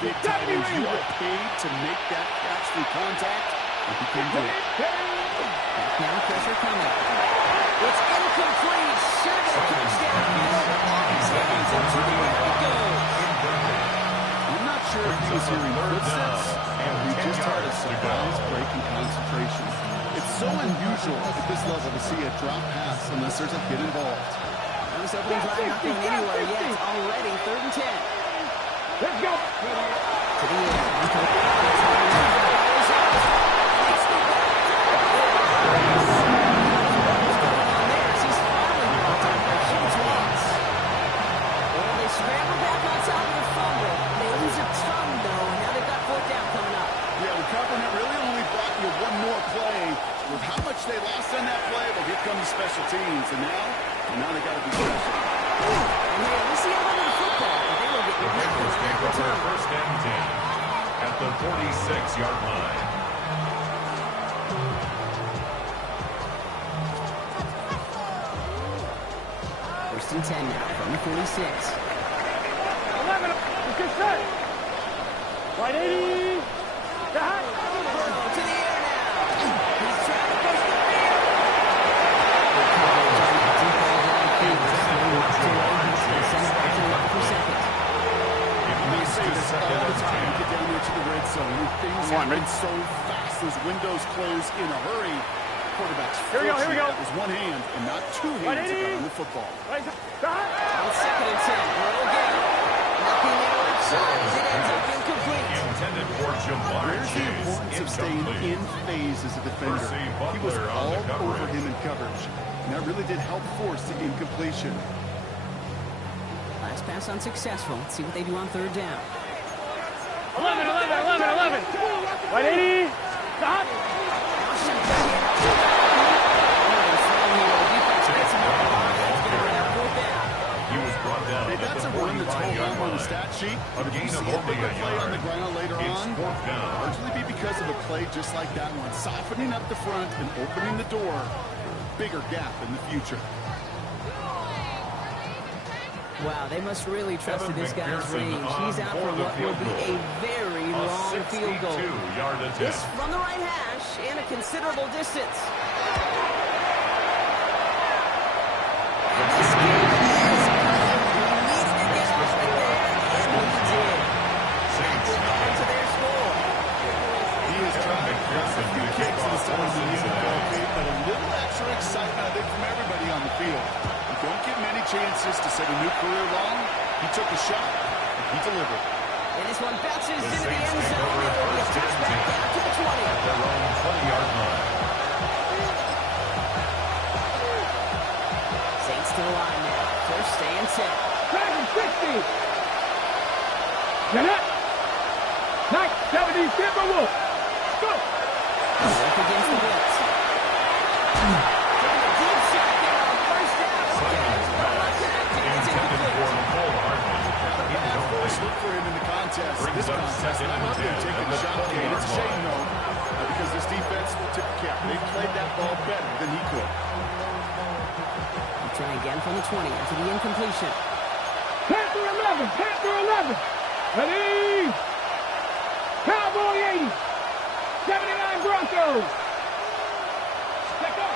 big tight ends. You are paid to make that catch through contact, and he can do it. Now pressure coming. It's incomplete. Should have been a touchdown field. Off his hands and to the ground it goes. I'm not sure if he was hearing footsteps, and we just had a surprise break in concentration. It's so unusual at this level to see a drop pass unless there's a hit involved. This opening drive not going anywhere yet. It's already 3rd and 10. Let's go. To the air. Scramble back on top of the fumble. They lose a ton, though, and now they've got 4th down coming up. Yeah, recovering it really only brought you one more play. With how much they lost on that play, well, here come the special teams. And now they got to be special. Man, we see a lot of the football, but they will get your First and 10 at the 46-yard line. First and 10 now from the 46. 11. Good set. Right 80. The hot. To the air now. He's trying to push the field. Deep ball downfield. Sends back to the for second. We say this all the time. We get down here to the red zone. Things happen so fast. Those windows close in a hurry. Quarterback's Here we go. That was one hand and not two hands ago on the football. Right. On 2nd and 10. Roll again. Nothing there outside as it ends up incomplete. Intended for Jamar Where's the importance of staying in phase as a defender? He was all over him in coverage. And that really did help force the incompletion. Last pass unsuccessful. Let's see what they do on 3rd down. 11. Right 80. The hot. Hey, that's a run that's hold on the stat sheet. But if you see a bigger play on the ground later on, largely be because of a play just like that one. Softening up the front and opening the door. Bigger gap in the future. Wow, they must really trust in this guy's range. He's out for what will be a very long field goal. This from the right hash and a considerable distance. Excitement, I think, from everybody on the field. You don't get many chances to set a new career long. He took a shot, and he delivered. And this one bounces into the end zone. It will be a touchback down to the 20. At their own 20-yard line. Saints to the line now. First and 10. 60. Get it. 970 Timberwolves. Go. Work against the blitz. Look for him in the contest. This contest, not up there taking the shot. It's a shame, though, because this defense will tip the cap. They played that ball better than he could. Try again from the 20 after the incompletion. Panther 11. Ready. Cowboy 80. 79 Broncos. Check up.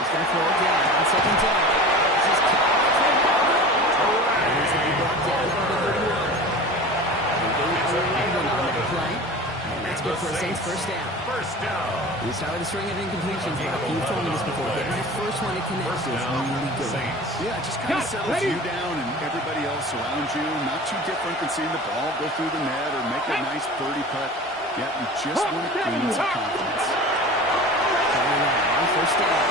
He's going to throw it down on 2nd down. This is Let's go for a Saints first down. We start with a string of incompletions. You've told me this before. Getting that first one to connect is really good. Yeah, it just kind of settles you down and everybody else around you. Not too different than seeing the ball go through the net or make a nice birdie putt. Yeah, you just want to gain some confidence. On first down.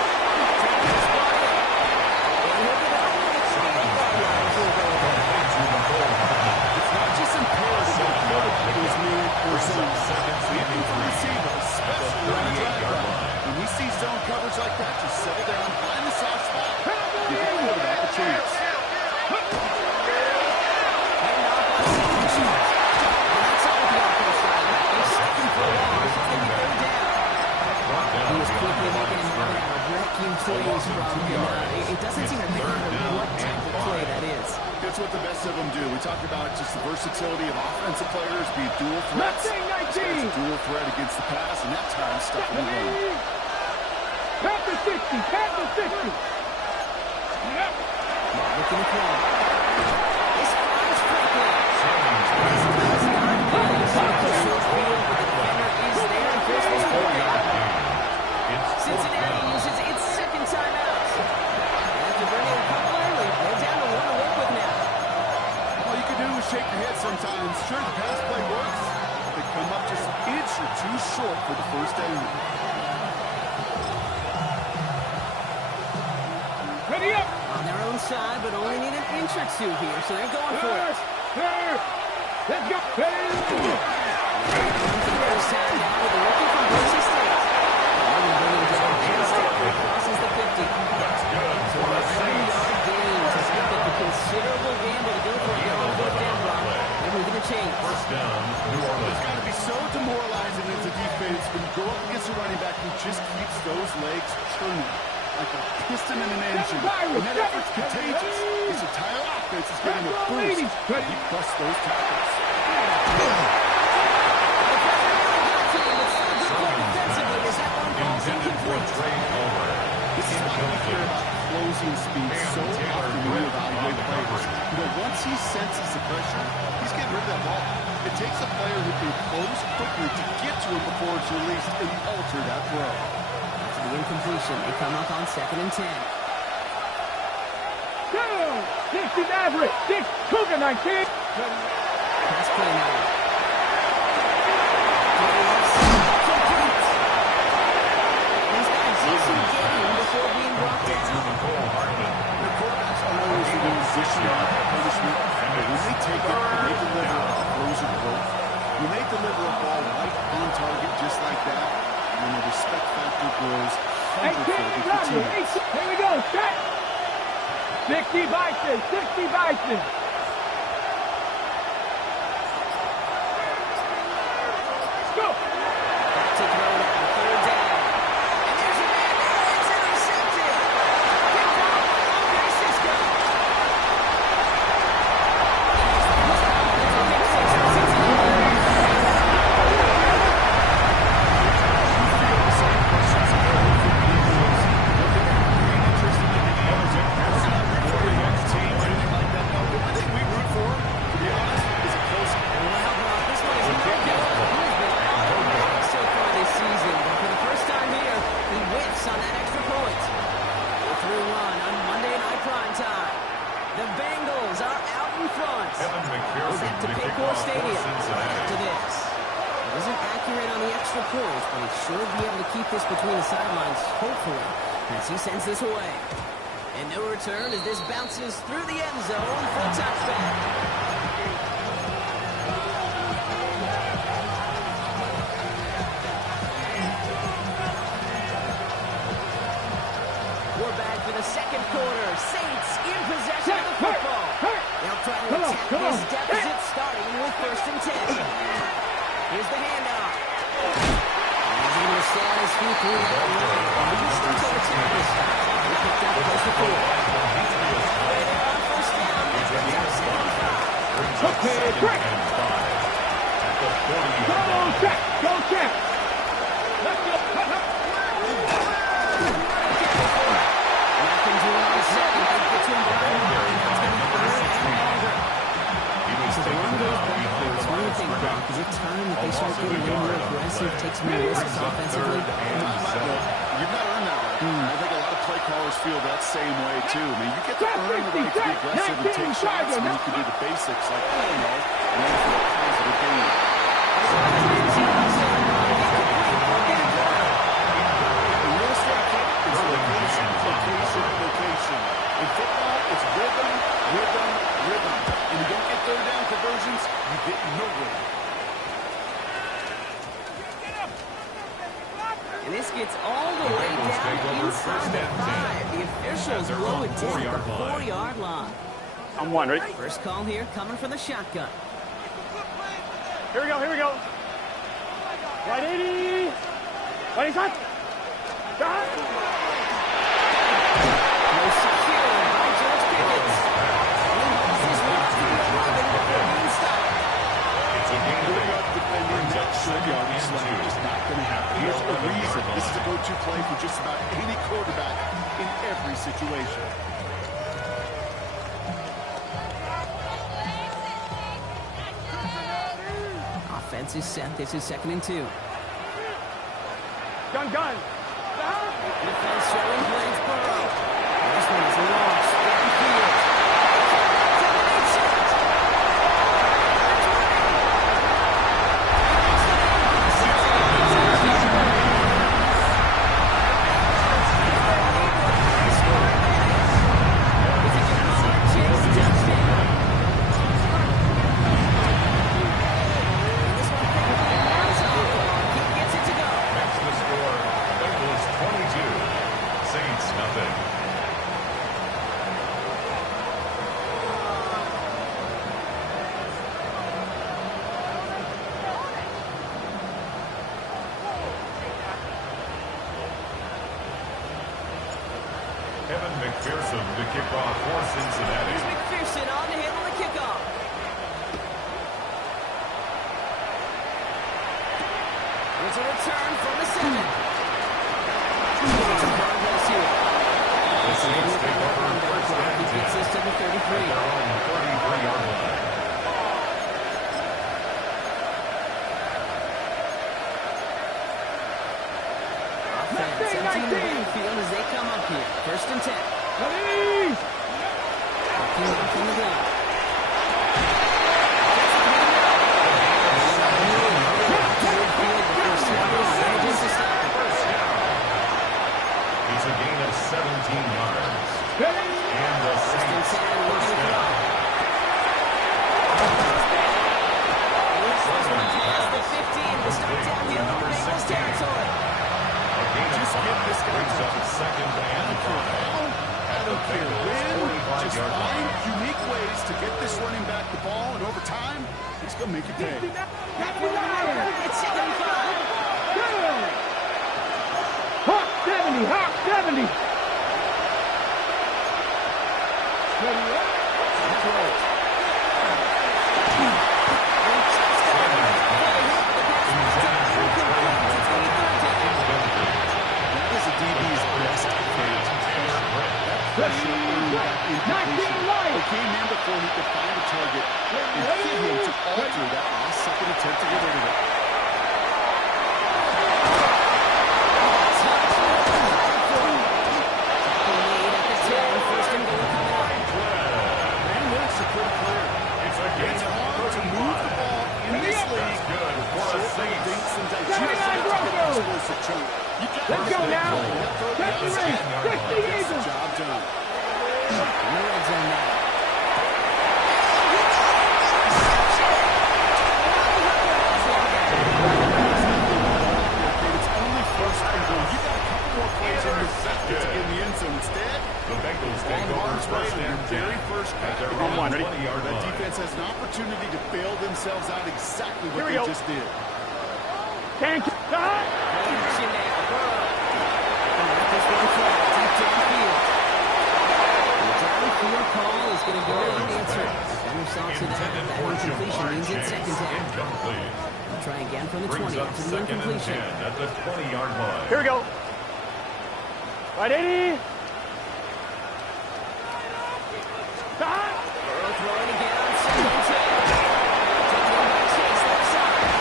It's not just imperative that the quarterback is made or zone. Especially on the drive. When we see zone coverage like that, just settle down, find the soft spot, give the quarterback a chance. He was quickly making him run out of wrecking plays from him. It doesn't seem to matter versatility of offensive players, be dual threats. This guy's a dual threat against the pass, and that time stuffing the run. Past the 60, past the 60. Yep. Looking to call. This flies quickly. This does not play. So the short field, but the defender is there and forces this forward. Cincinnati uses its second timeout. After bringing a couple early, they're down to one to work with now. All you can do is shake your head sometimes. Sure, the pass play works. They come up just an inch or two short for the first down. Ready up. On their own side, but only need an inch or two here, so they're going for it. Let's go. First time down with a rookie from Bangzzzz State. Crosses the 50. That's good for a 7-yard gain to pick up a considerable gamble to go for a long fourth down run. They're moving to change. First down, New Orleans. It's got to be so demoralizing as a defense when you go up against a running back who just keeps those legs churning like a piston in an engine. And that effort's contagious. His entire offense is getting a boost. He busts those tackles. This is why we hear about closing speed so often when we evaluate players. You know, once he senses the pressure, he's getting rid of that ball. It takes a player who can close quickly to get to him before it's released and alter that throw. After the incompletion, they come up on 2nd and 10. 60 average. 6, Cougar 19. Pass play now. Before being brought down. The quarterbacks are always in a position of punishment, but when they take it and they deliver a closer growth, when they deliver a ball right on target just like that, when the respect factor grows hundredfold with the team. Here we go. Set. 60 Bison. 60 Bison. Let's go. To throw it out. 3rd down. And there's a man there. It's intercepted. Picked off by Andre Cisco. On that extra point. Through one on Monday night prime time. The Bengals are out in front. We'll get to Paycor Stadium after this. It isn't accurate on the extra point, but he should be able to keep this between the sidelines, hopefully, as he sends this away. And no return as this bounces through the end zone for a touchback. The second quarter, Saints in possession of the football. They'll try to attack this deficit starting with 1st and 10. Here's the handoff. He's able to stay on his feet through that line. Just until the tackle stop. He picked up close to 4. They're on 1st down. Top 75. Okay, break. Go check. Go check. Let's go. Is it time that they start getting a little more aggressive, take some more risks offensively? You've got to earn that right. I think a lot of play callers feel that same way, too. I mean, you get to earn the right to be aggressive and take shots, and you can do the basics like, run for a positive gain. In real estate, it's location, location, location. In football, it's rhythm, rhythm, rhythm. And you don't get 3rd down conversions, you get nowhere. And this gets all the way down inside the 5. The officials blow it down at the 4-yard line. I'm one, ready? First call here coming from the shotgun. Here we go, here we go. 180. 20 shots. Shot. Secured by George Pickens. He holds this one to the 11 before being stopped. slam. Just not going to happen. There's a reason. This is a go-to play for just about any quarterback in every situation. Offense is set. This is 2nd and 2. Gun. Defense showing Bangzzzz. This one is long. Spread field. McPherson to kick off for Cincinnati. Here's McPherson on to handle the kickoff. Here's a return from the 7. The Saints take over on first and 10. He gets this to the 33. At their own 33-yard line. Offense emptying the backfield as they come up here. 1st and 10. Ready? Looking out from the gun. It's a gain of 17 yards. And the Saints first down. Past the 15 to start downhill in Bengals territory. A gain of 5 brings up 2nd and 5. At the Bengals 45-yard line. Unique ways to get this running back the ball, and over time, he's going to make it pay. It's 2nd and 5. Hawk 70, Hawk 70. Ready up. That is a DB's best phase. Pressure earned that incompletion. It came in before he could find a target and hit him to alter that last-second attempt to get rid of it. It's hard to move the ball in this league. Good for the Saints. Let's go now. Catch the race. Catch the Eagles. Job done. In the red zone now. It's only 1st and goal. You got a couple more plays in the end zone. Instead, The Bengals take over first and 10. very first At their pass. own 20-yard That line. defense has an opportunity to bail themselves out exactly what they just did. Can't keep the hot. Action now. This one flat. Deep downfield. The downfield call is going to go unanswered. Center saw to that. That incompletion means it's 2nd down. Incomplete. We'll try again from the 20 Brings up after the 2nd and 10 incompletion. at the 20-yard line. Here we go. Ready? Stop. Burrow throwing again on 2nd and 10. Taken in by Chase left side.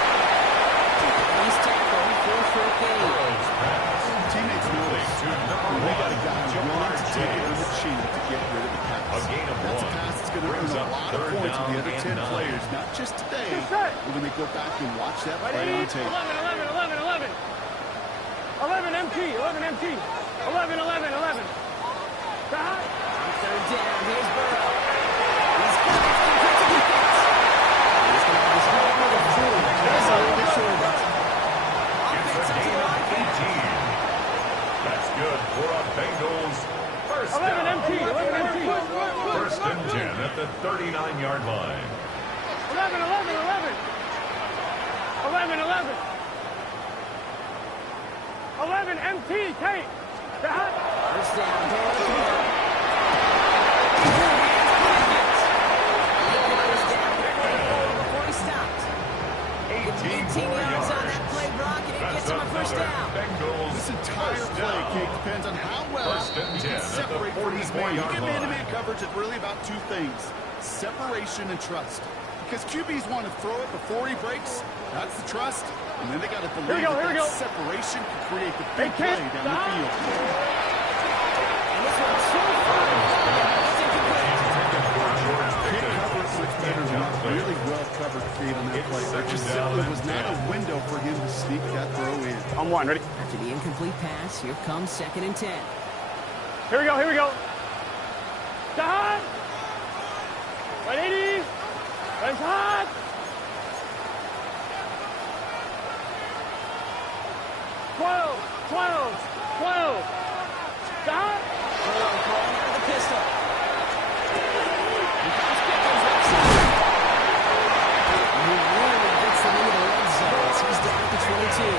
He's tackled for a short gain. Burrow's pass. Teammates know this. To number We got a 1, guy Jamar willing to take it on the Chase. chin to get rid of the pass. A gain of That's a 1. pass that's going to Brings earn a up lot of 3rd points with the down other and 10 9. players. Not just today. Set. We're going to go back and watch that play Ready? on tape. 11 MT. 11 MT. 11. Stop. On 3rd down, here's Burrow. He's got it. Complete to defense. He's going to have his home with a full. There's a little bit short. It's a gain of 18. That's good for a Bengals first 11 down. MT. 11 MT. First and 10 at the 39-yard line. 11. 11 MT. Take. Stop. First down, Burrow to Burrow. First down, before he stopped. 18 18 more yards on yards. that play. gets him a first down. This entire play, Kate, depends on how well you can separate from this man. You get man-to-man coverage, it's really about two things: separation and trust. Because QBs want to throw it before he breaks. That's the trust. And then they got to believe that separation can create the big play down the field. And this one's so far. It's incomplete. Really well covered feed on that play. There just simply was not a window for him to sneak that throw in. On one, ready? After the incomplete pass, here comes 2nd and 10. Here we go, here we go. Stop! 180! Right side! 12! Stop! Calling out of the pistol. Here comes Pickens left side. And he really gets them into the red zone. He's down at the 22.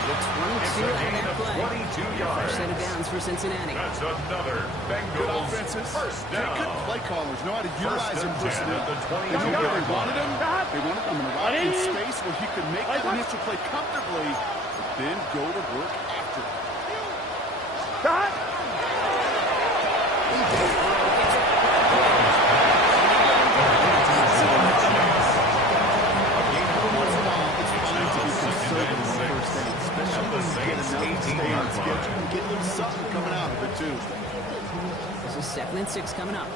The 22 out of that play. 22 yards. First set of downs for Cincinnati. That's another Good Bengals offenses. first down. Good play callers know how to utilize First their and 10 personnel. at the They knew 20 where they wanted him. Stop. They wanted him in a right in space where he could make that initial play comfortably, but then go to work after it. Stop! Once in a while, it's fine to be conservative on first down, especially when you get enough to stay on schedule and get a little something coming out of it, too. This is 2nd and 6 coming up.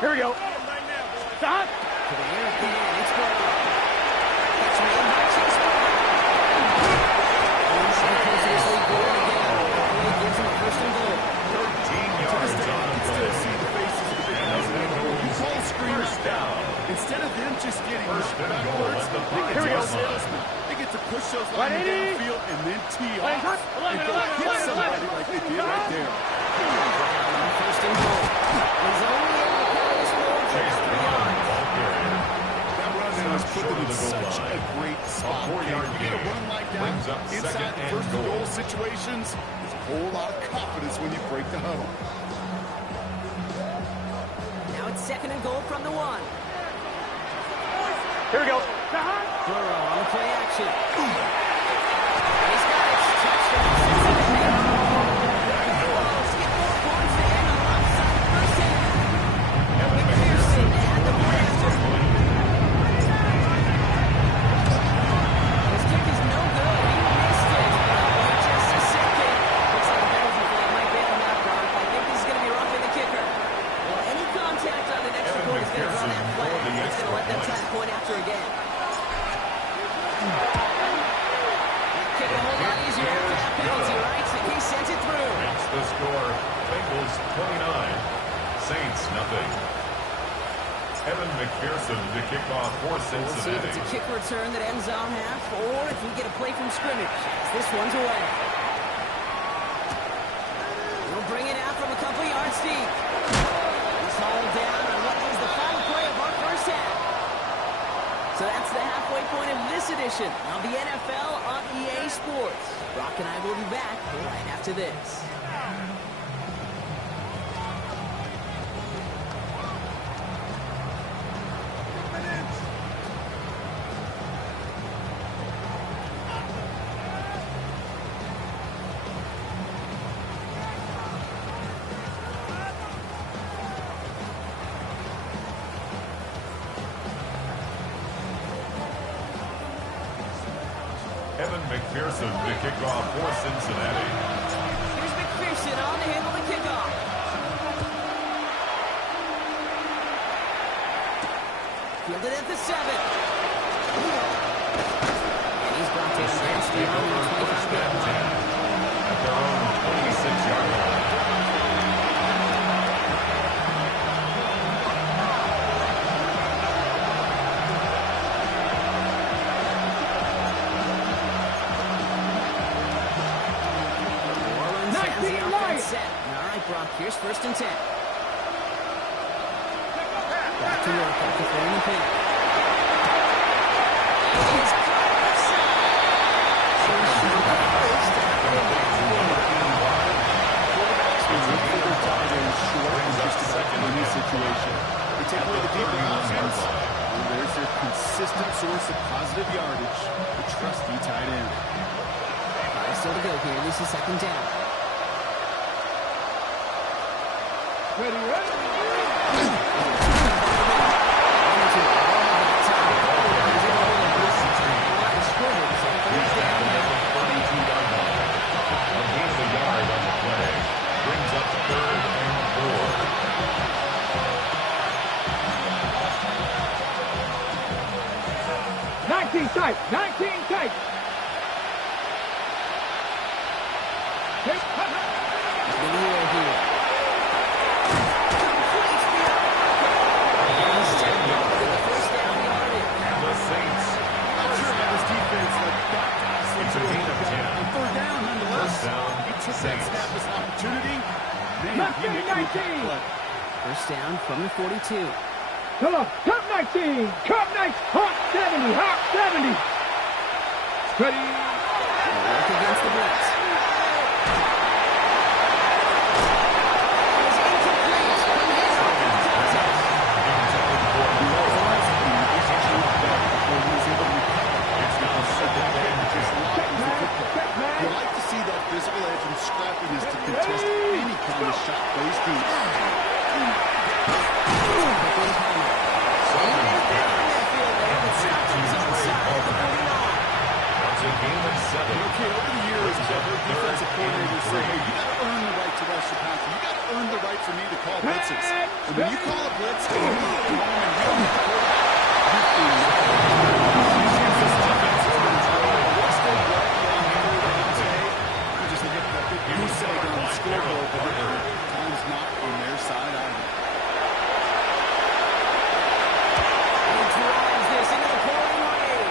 Here we go. Stop! To the air again. It's Burrow. That's made by Chase Brown. And he pulls his lead forward again. The play gives him a first and goal. 13 yards on the Still play. see the faces of the big guys. You call screamers down. Instead of them just getting First and goal backwards, at the they get Here we to go. a salesman. They get to push those linemen 180. downfield and then tee off Cut. and go hit somebody like they did right there. First and goal. He's only able to carry this forward for Chase 3 Brown, yards. ball carrier. That run in has put them in Short of the goal such line. a great spot. A 4-yard You get a gain. run like Brings that up inside second the and first and goal. goal situations. There's a whole lot of confidence when you break the huddle. Now it's 2nd and goal from the 1. Here we go. Burrow on the play action. He's got it. Touchdown, Cincinnati. Bengals get 4 points to end alongside the first half. McPherson at the blaster. His kick is no good. He missed it. For just a second. Looks like the penalty flag might bail him out, Brock. I think this is going to be roughing the kicker. Well, any contact on the extra point is going to draw that flag. He's going to let them try to point after again. Kick a whole lot easier after that penalty, right? So he sends it through. That's the score. Bengals 29, Saints nothing. Evan McPherson to kick off for We'll see if Cincinnati. it's a kick return that ends on half, or if we get a play from scrimmage. This one's away. We'll bring it out from a couple yards deep. He's hauled down on what is the final play of our first half. So that's the halfway point of this edition of the NFL on EA Sports. Brock and I will be back right after this. Evan McPherson to kick off for Cincinnati. Here's McPherson on to handle the kickoff. Fielded at the 7. And he's brought down just beyond the 25-yard line. At their own 26-yard line. Set. All right, Brock, here's 1st and 10. Back to work after throwing the pin. He's caught situation. They take away the deeper options, and there's their consistent source of positive yardage. The trusty tight end. Still to go here. This is second down. Ready, ready. Brings up 3rd and 4. 19 tight. 19 tight. First down from the 42. Come on, top 19, top 9, hot 70, hot 70. Ready. Work against the blitz. You like to see that physical edge and scrappiness to contest any kind of shot plays deep. Okay, over the years, I've heard defensive coordinators say, hey, you got to earn the right to rush the passer. You got to earn the right for me to call blitzes. And when you call a blitz, and you go home and you don't get scoreboard, but time's not on their side either. He drives this into the pouring rain.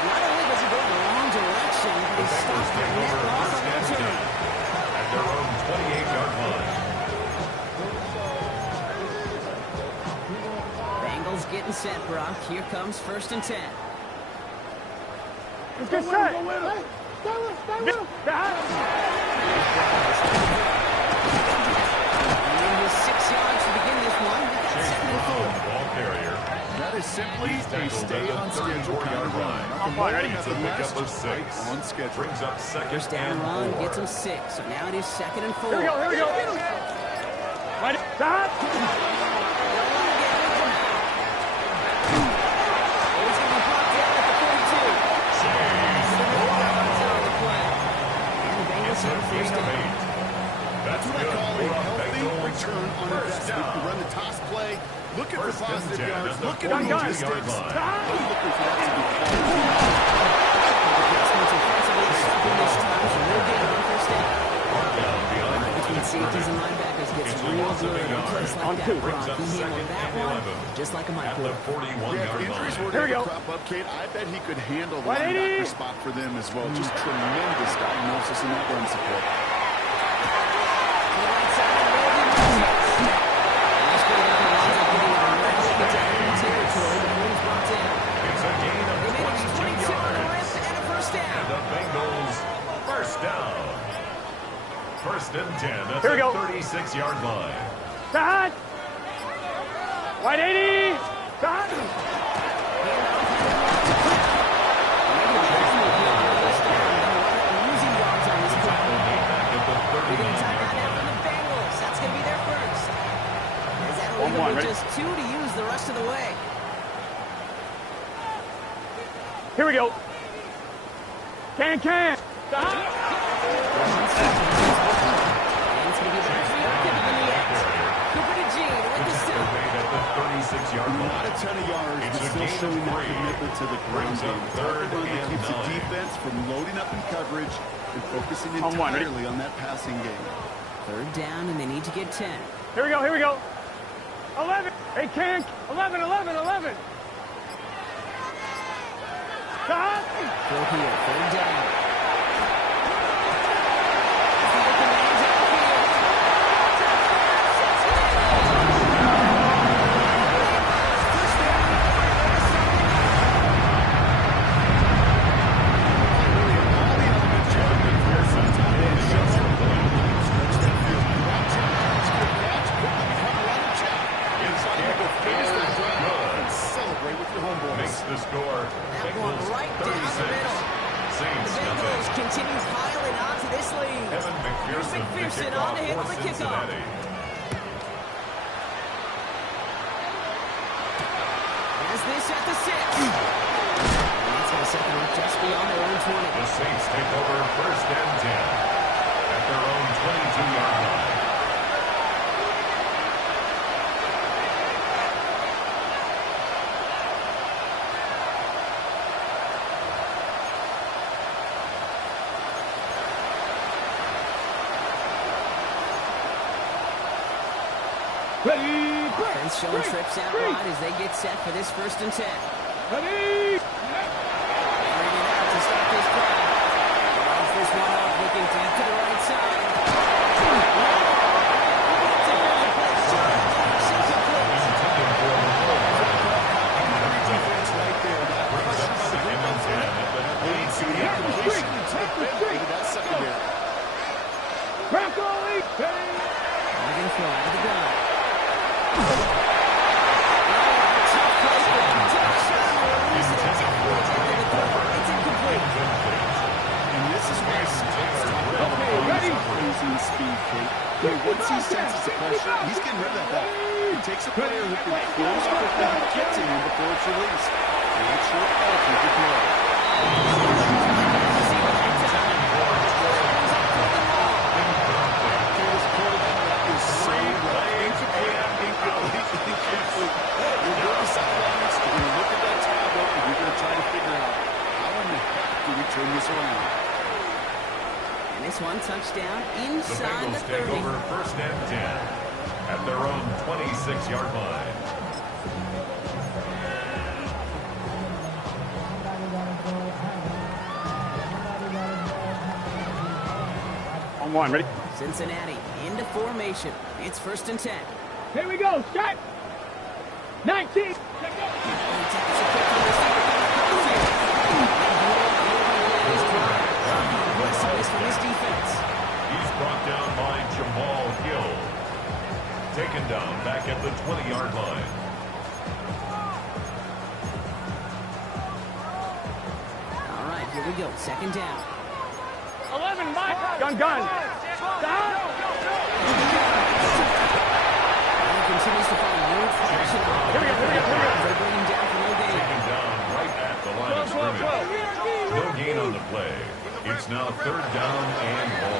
Not only does he go in the wrong direction, but he stops the net loss on the return. At their own 28-yard line. Bengals getting set, Brock. Here comes 1st and 10. Let's get set. Stay with. His 6 yards to begin this one. We got 2nd and 4. Ball carrier. That is simply a stay on schedule kind of run. I'm ready. It's a pickup of 6. On schedule. Brings up 2nd First down and run 4. gets him 6. So now it is 2nd and 4. Here we go. Right. Stop. That's what I call a healthy return on investment. You run the toss play, looking for positive yards, looking for logistics. Looking for that to be between safeties and linebackers gets real good in a place like that. He handled that one just like a micro. Yeah, injuries were to crop up, Kate. I bet he could handle the linebacker spot for them as well. Just tremendous diagnosis in that run support. It's a gain of 22 yards. And a first down. The Bengals first down. 1st and 10 at Here we the go. 36-yard line. Stop. Right 80. Stop. Just 2 to use the rest of the way. Here we go. Can. And it's going to be back to the active in the end. Cooper to Gene with the stop. At the 36-yard line. Not a ton of yards, but still showing that commitment to the ground game. Third Run that and keeps the 9. defense from loading up in coverage and focusing entirely on that passing game. 3rd down, and they need to get 10. Here we go. 11. Hey, Can. 11. Stop. Go here, 3rd down. has this at the 6. And that's going to set them up just beyond their own 20. The Saints take over 1st and 10 at their own 22-yard line. Ready, Offense showing trips out wide as they get set for this 1st and 10. ready. Bring it out to start this drive. Runs this one off, looking deep to the right side. Broncos, ready. They're going to throw out of the gun. Once he senses the pressure, he's getting rid of that ball. He takes a player who can close quickly and get to him before it's released. Make sure all can get turn this around. And this one touchdown inside the 30. The Bengals take over 1st and 10 at their own 26-yard line. On one, ready? Cincinnati into formation. It's 1st and 10. Here we go, start. 19. From this defense. He's brought down by Jamal Hill. Taken down back at the 20-yard line. All right, here we go. 2nd down. 11, Mike. Gun. Stop. He continues to find room for action. Here we go. They bring him down for no gain. Taken down right at the line of scrimmage. No gain on the play. It's now 3rd down and 1.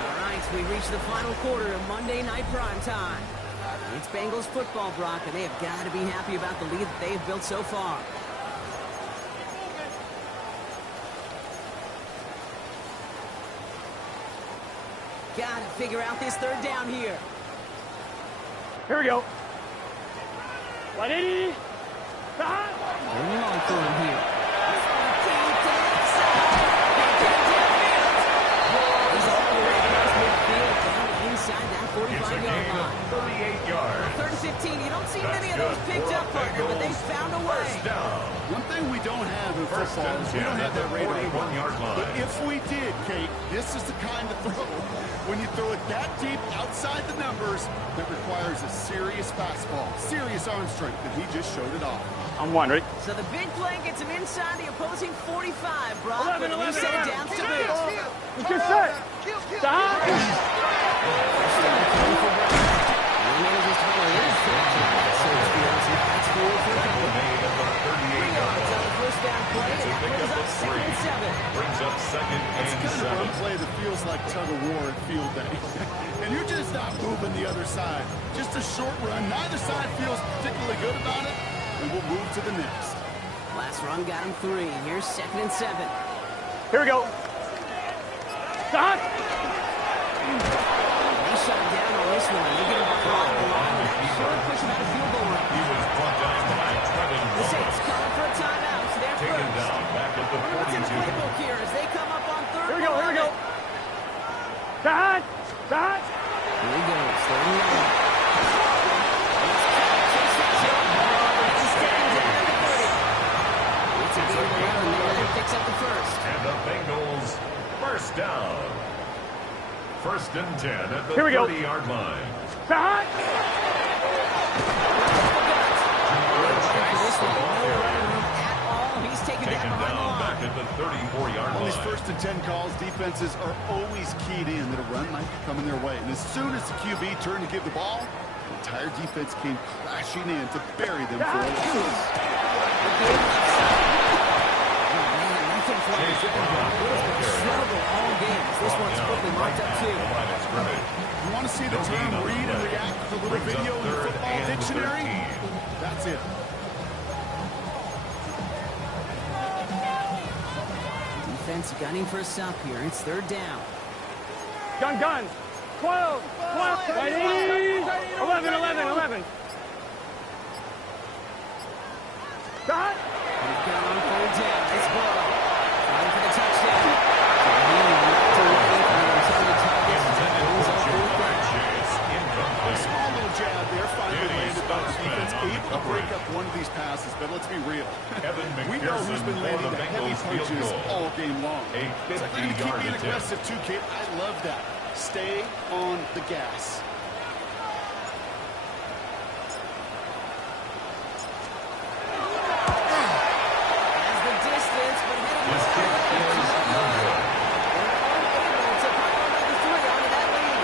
All right, we reach the final quarter of Monday Night Prime Time. It's Bengals football, Brock, and they have got to be happy about the lead that they have built so far. Got to figure out this 3rd down here. Here we go. 180. Bring him on for him here. Inside that 45-yard line. 38 yards. 3rd and 15. You don't see many of those picked up, partner, but they found a way. One thing we don't have in football is we don't have that radar. 41-yard line. But if we did, Kate, this is the kind of throw. When you throw it that deep outside the numbers, that requires a serious fastball, serious arm strength, and he just showed it off. On one, ready? So the big play gets him inside the opposing 45, Brock. 11, but he said downs to boot. What's your set? Stop. Brings up 2nd It's and kind of 7. a play that feels like tug-of-war at field day. And you're just not moving the other side. Just a short run. Neither side feels particularly good about it. And we'll move to the next. Last run got him 3. Here's 2nd and 7. Here we go. Stop. They shut down on this one. They get him off the line. Short push him out of field goal range. He was brought down by Trevin The Walker. Saints calling for a timeout. So they're Taken first. down back at the What's in the 42. playbook here as they come up on 3rd? Here we go. Stop. Here he goes. 3rd and 9. It's a game of 11 there. That picks up the 1st. And the Bengals 1st down. 1st and 10 at the Here we go. 30-yard line. Stop. He's taken Taken down behind the down back line. at the 34-yard On these line. 1st and 10 calls, defenses are always keyed in that a run might be coming their way. And as soon as the QB turned to give the ball, entire defense came crashing in to bury them for a loss. Struggle all games. This one's quickly marked up too. You want to see the term read and react with a little video in the football dictionary? That's it. Defense gunning for a stop here. It's third down. Gun. 12. 11. Stop. He's got on third down. It's Burrow. Trying for the touchdown. A small little jab there, finally landed by the defense, able to break up one of these passes, but let's be real. We know who's been landing the heavy punches all game long. So they're going to keep being aggressive too, Kate. I love that. Stay on the gas. Has the distance, but heading this kick is no good. Unable to pile another 3 onto that lead.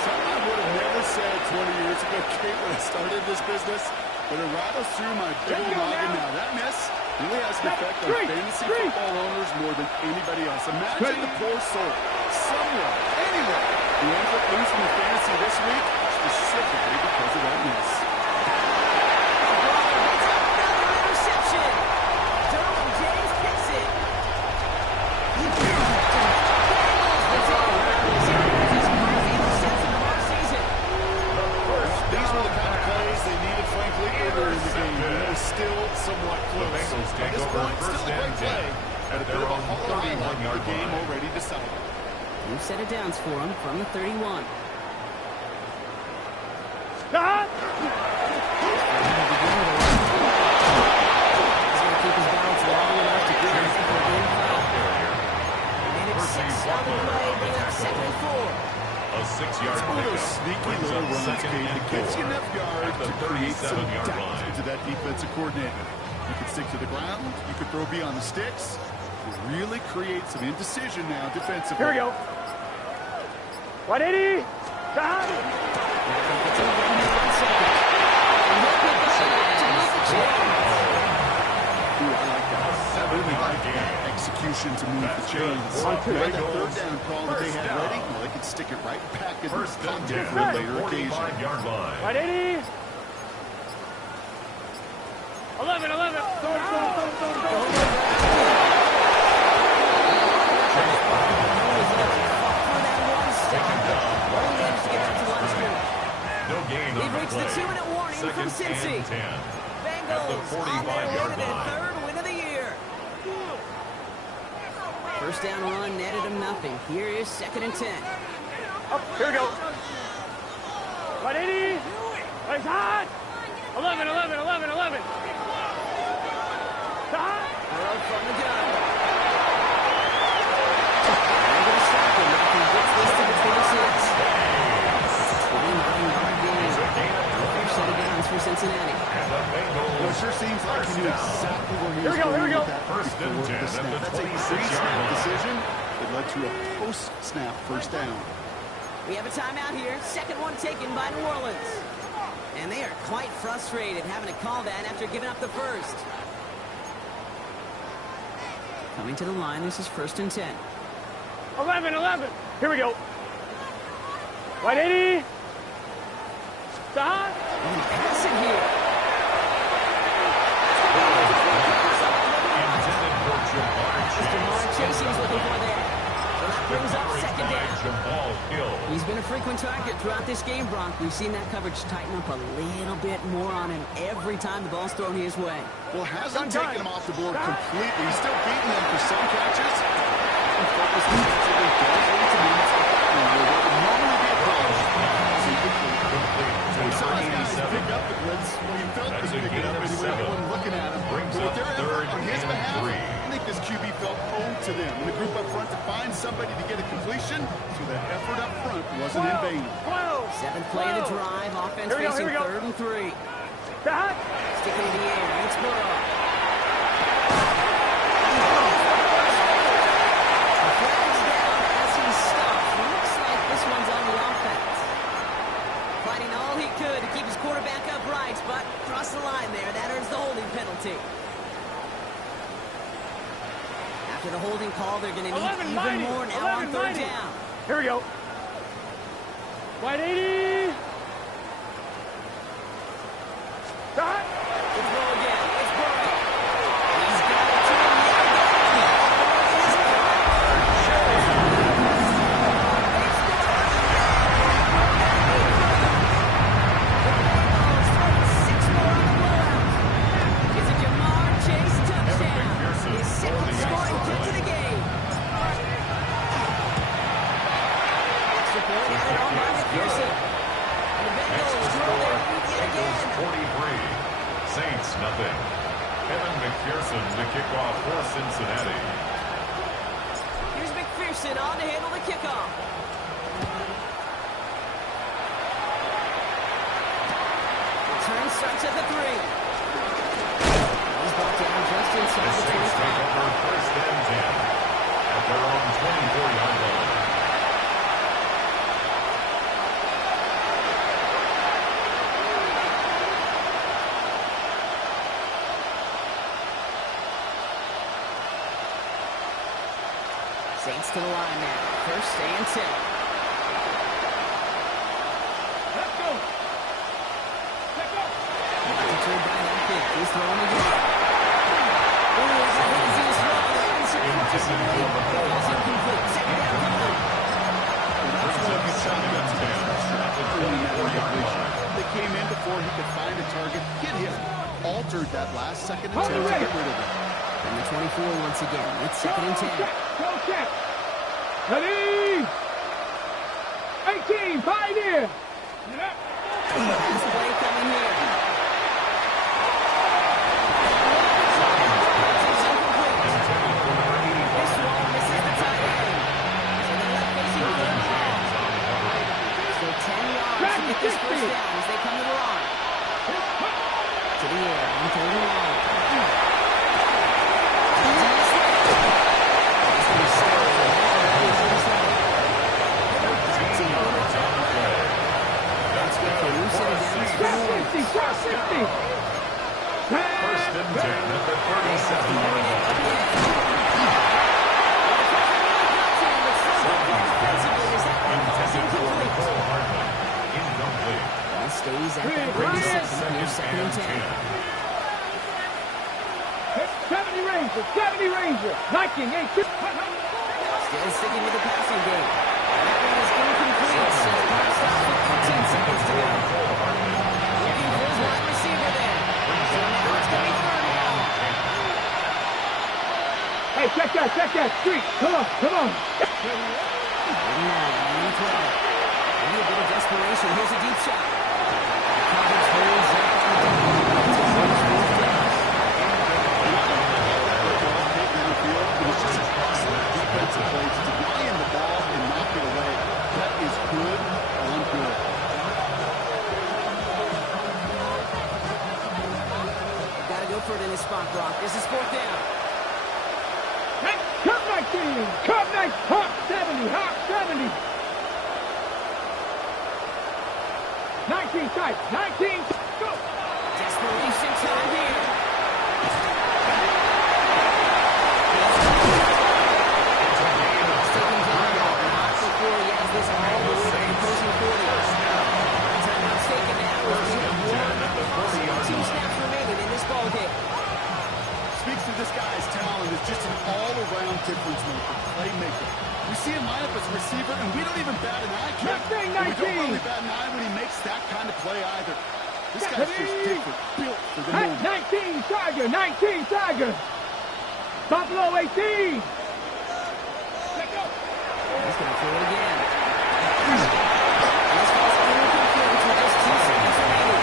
Something I would have never said 20 years ago, Kate, when I started this business, but it rattles through my big old noggin now. That miss really has an effect on fantasy football owners more than anybody else. Imagine the poor soul, somewhere, anywhere, who ends up losing the fantasy this week, specifically because of that miss. Another interception. Derwin James picks it. These were the kind of plays they needed, frankly, earlier in the game. It was still somewhat close. At this point, still a great play, but a bit of a hollow highlight of the game already decided. New set of downs for him from the 31. Stop. He's going to keep his balance long enough to get him for a game foul. They made it 6 on the play, bring up 2nd and 4. A 6-yard It's one of those pickup. sneaky Brings little up runs, second Kate, and that gets you 4 enough yards at the to create some 37-yard doubt line. into that defensive coordinator. You can stick to the ground. You can throw beyond the sticks. You really create some indecision now defensively. Here we go. 180. Stop. Ooh, I like that. I really like that execution to move the chains. Right, that third down call that they had ready, well, they could stick it right back in the pocket for a later occasion. 45-yard line. 180. 11. No gain They've on the reached the play. 2-minute warning from Second Cincy. and 10. Bengals on their way to their line. 3rd win of the year. First down run netted him nothing. Here is 2nd and 10. Here we go. 180. It's hot. 11. Stop. Burrow from the gun. They're going to stop him if he gets this to the 26. 29-yard gain. First set of downs for Cincinnati. Well, it sure seems like he knew exactly where he was Here we going go. with that First and before 10 the at snap. the That's a 26-yard pre-snap line. decision that led to a post-snap first down. We have a timeout here. Second one taken by New Orleans. And they are quite frustrated having to call that after giving up the first. Coming to the line, this is 1st and 10. 11. Here we go. 180. Stop. And pass it here. Intended for Jamar Jamar Chase. Chase he was looking for there. So that brings up Coverage 2nd by down. Jamal Hill. He's been a frequent target throughout this game, Bronk. We've seen that coverage tighten up a little bit more on him every time the ball's thrown his way. Well, hasn't taken him off the board completely. He's still beating them for some catches. And focus defensively does lead to moments like that one where there would normally be a problem. So we saw his guys pick up the blitz when he felt he was picking up anyway. Everyone looking at him. Brings But with up their third effort on his and behalf, 3. I think this QB felt owed to them. And the group up front to find somebody to get a completion, so that effort up front wasn't in vain. 7th play of the drive. Offense Here we go, facing here we go. 3rd and 3. Stop. Sticking in the air. It's Burrow. The flag's down as he's stopped. Looks like this one's on the offense. Fighting all quarterback upright, but cross the line there. That earns the holding penalty. After the holding call, they're going to need even more now on third down. Here we go. Wide 80. Stop. Let's go again. It's Burrow. He's got it to him yet again. It is six more on the blowout. It's a Jamar Chase touchdown. His second scoring kick to the game. Extra point added on by McPherson. And the Bengals grow their lead yet again. 43. Saints, nothing. Evan McPherson to kick off for Cincinnati. Here's McPherson on to handle the kickoff. Return starts at the 3. He's brought down just The inside the Saints take 25. over first and 10 at their own 24-yard line. Saints to the line now. First and 10. Let's go. Let's go. Detroit by that big. He's throwing again. Oh, as he his throw, unsurprisingly, it's incomplete. Second down coming. Brings up second and 10 at the 24-yard line. They came in before he could find a target, hit him, altered that last second attempt to get rid of it. And the 24 once again. It's second and 10. Go check. Ready. 18. 5 here. Pass play coming here. It's incomplete. This one misses the tight end. So they're left facing third and long. So 10 yards to get this first down as they come to the line. To the air on third and long. First and 10 at the 37-yard line. Intended for Nicole Hardman. Incomplete. It stays at that 37. Here's second and 10. 70 Ranger. 70 Ranger. Liking 8. Still sticking with the passing game. That one is incomplete. So the clock stops with 15 seconds to go. Looking for his wide receiver there. So now it's going to be third and long. Hey, check that street. Come on. Third and long, on the 12. Maybe a bit of desperation. Here's a deep shot. Coverage holds up on the until first fourth down. It was just excellent defensive play to deny him the ball and knock it away. That is good on good. Got to go for it in this spot, Brock. This is fourth down. Hey, Cup 19. Cup 19. Hawk 70. Hawk 70. 19 tight. 19. Go. Desperation time here. Taking down not before he has this all the way to the opposing 40. Timeout taken now with two snaps remaining in this ball game. Speaks to this guy's talent as just an all-around difference maker, playmaker. We see him line up as a receiver, and we don't even bat an eye, Ken. Nothing, And we don't 19. really bat an eye when he makes that kind of play either. This guy's just different, built for the Hey, moment. 19 Tiger. 19 Tiger. Buffalo 18. Let's go. He's going to throw it again. This ball's incomplete with just 2 seconds remaining.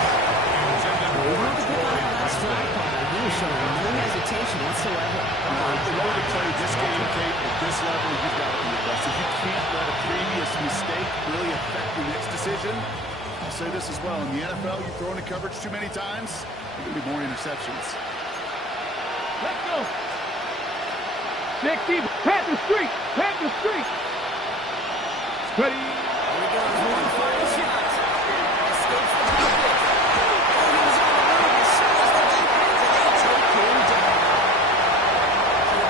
Over the pick on that strike partner. He was showing no hesitation whatsoever. In order to play this game, Kate, at this level, you've got to be aggressive. You can't let a previous mistake really affect your next decision. I'll say this as well. In the NFL, you throw into coverage too many times, there's going to be more interceptions. Let's go. 60. Panther Street. Panther Street. Ready. Here he goes.